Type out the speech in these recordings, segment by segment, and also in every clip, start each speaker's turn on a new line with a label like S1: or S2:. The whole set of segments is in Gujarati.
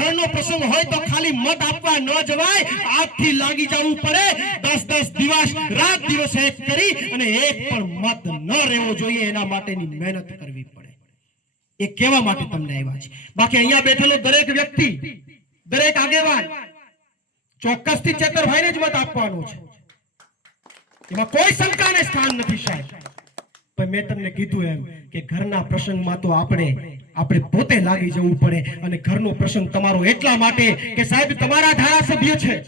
S1: ઘરનો પ્રસંગ હોય તો ખાલી મત આપવા ન જવાય. આજથી લાગી જવું પડે. દસ દસ દિવસ, રાત દિવસ એક કરી અને એક પણ મત ન રહેવો જોઈએ. એના માટેની મહેનત કરવી પડે. એ કેવા માટે તમને આવ્યા છે. બાકી અહીંયા બેઠેલો દરેક વ્યક્તિ, દરેક આગેવાન, ચોક્કસથી ચેતરભાઈને જ મત આપવાનો છે. એમાં કોઈ શંકાને સ્થાન નથી, સાહેબ. મેં તમને કીધું એમ કે ઘરના પ્રસંગમાં તો આપણે આપણે પોતે લાગી જવું પડે અને ઘરનો પ્રસંગ તમારો એટલા માટે કે સાહેબ, તમારા ધારાસભ્ય છે.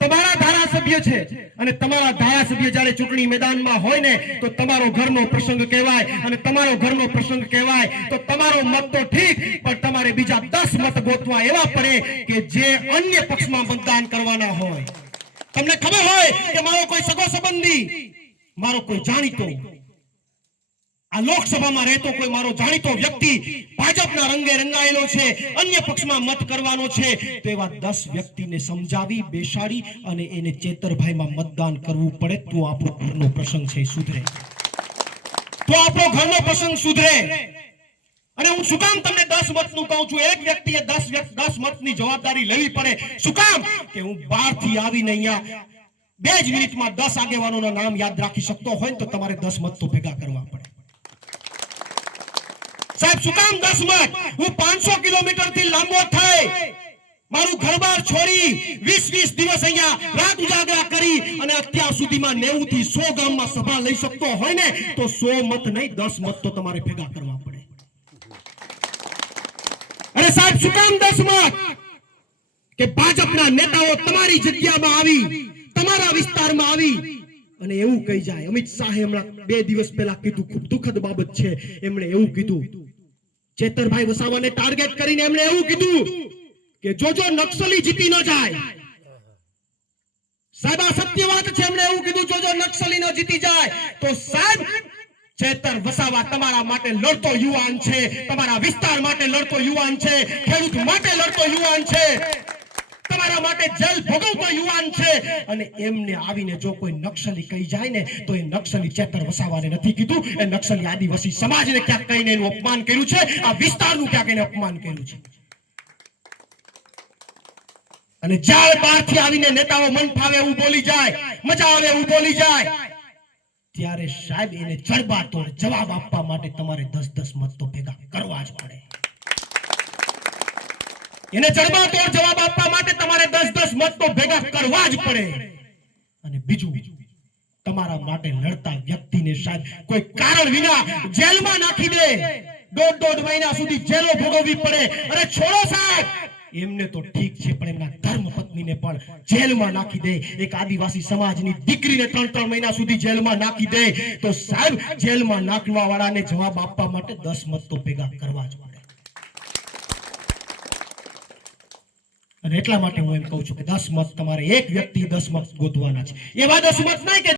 S1: તમારા ધારાસભ્ય છે. અને તમારા ધારાસભ્ય જ્યારે ચૂંટણી મેદાનમાં હોય ને, તો તમારો ઘરનો પ્રસંગ કહેવાય અને તમારો ઘરનો પ્રસંગ કહેવાય. તો તમારો મત તો ઠીક, પણ તમારે બીજા દસ મત ગોતવા એવા પડે કે જે અન્ય પક્ષમાં મતદાન કરવાના હોય. તમને ખબર હોય કે મારો કોઈ સગો સંબંધી? મારો કોઈ જાણીતો? લોકસભામાં રહેતો કોઈ મારો જાણીતો વ્યક્તિ ભાજપના રંગે રંગાયેલો છે, અન્ય પક્ષમાં મત કરવાનો છે, તો એવા દસ વ્યક્તિને સમજાવી, બેસાડી અને એને ચેતરભાઈમાં મતદાન કરવું પડે તો આપણો ઘરનો પ્રસંગ છે સુધરે. તો આપણો ઘરનો પ્રસંગ સુધરે. અને હું શું કામ તમને દસ મતનું કહું છું? એક વ્યક્તિએ દસ દસ મતની જવાબદારી લેવી પડે. શું કામ? કે હું બહારથી આવીને અહીંયા બે જ મિનિટમાં દસ આગેવાનોના નામ યાદ રાખી શકતો હોય તો તમારે દસ મત તો ભેગા કરવા પડે. સાહેબ, શું કામ દસ મત? હું પાંચસો કિલોમીટરથી લાંબો થઈ મારું ઘરબાર છોડી વીસ વીસ દિવસ અહીંયા રાત ઉજાગરા કરી અને અત્યાર સુધીમાં નેવું થી સો ગામમાં સભા લઈ શકતો હોય ને, તો સો મત નહીં, દસ મત તો તમારે ભેગા કરવા પડે. અરે સાહેબ, શું કામ દસ મત? કે ભાજપના નેતાઓ તમારી જગ્યામાં આવી, તમારા વિસ્તારમાં આવી અને એવું કહી જાય. અમિત શાહે હમણાં બે દિવસ પહેલા કીધું, ખૂબ દુઃખદ બાબત છે. એમણે એવું કીધું. ચેતરભાઈ વસાવાને ટાર્ગેટ કરીને એમણે એવું કીધું કે જોજો નક્સલી જીતી ન જાય. સાહેબ, આ સત્ય વાત છે. એમણે એવું કીધું જોજો નક્સલી ન જીતી જાય, તો સાહેબ, ચેતર વસાવા તમારા માટે લડતો યુવાન છે. તમારા વિસ્તાર માટે લડતો યુવાન છે. ખેડૂત માટે લડતો યુવાન છે. તમારા માટે જેલ ભોગવતો યુવાન છે. અને એમને આવીને જો કોઈ નક્સલી કહી જાય ને, તો એ નક્સલી ચેતર વસાવાને નથી કીધું. એ નક્સલી આદિવાસી સમાજને ક્યાંક કહીને એનું અપમાન કર્યું છે. આ વિસ્તારનું ક્યાંક એને અપમાન કર્યું છે. અને જ્યારે બહારથી આવીને નેતાઓ મન ફાવે એવું બોલી જાય, મજા આવે એવું બોલી જાય. ત્યારે સાહેબ એને જડબાતોડ જવાબ આપવા માટે તમારે દસ દસ મત તો ભેગા કરવા જ પડે. એને જડબાતોડ જવાબ આપવા માટે તમારે 10 10 મત તો ભેગા કરવા જ પડે. અને બીજું, તમારા માટે લડતા વ્યક્તિને સાહેબ કોઈ કારણ વિના જેલમાં નાખી દે. દોઢ દોઢ મહિના સુધી જેલો ભોગવવી પડે. અરે છોડો સાહેબ! એમને તો ઠીક છે, પણ એમના ધર્મ પત્નીને પણ જેલમાં નાખી દે. એક આદિવાસી સમાજની દીકરીને ત્રણ ત્રણ મહિના સુધી જેલમાં નાખી દે. તો સાહેબ, જેલમાં નાખવા વાળાને જવાબ આપવા માટે દસ મત તો ભેગા કરવા જ પડે. અને એટલા માટે હું એમ કહું છું કે દસ મત તમારે એક વ્યક્તિ દસ મત ગોતવાના છે. એવા દસ મત નહીં કે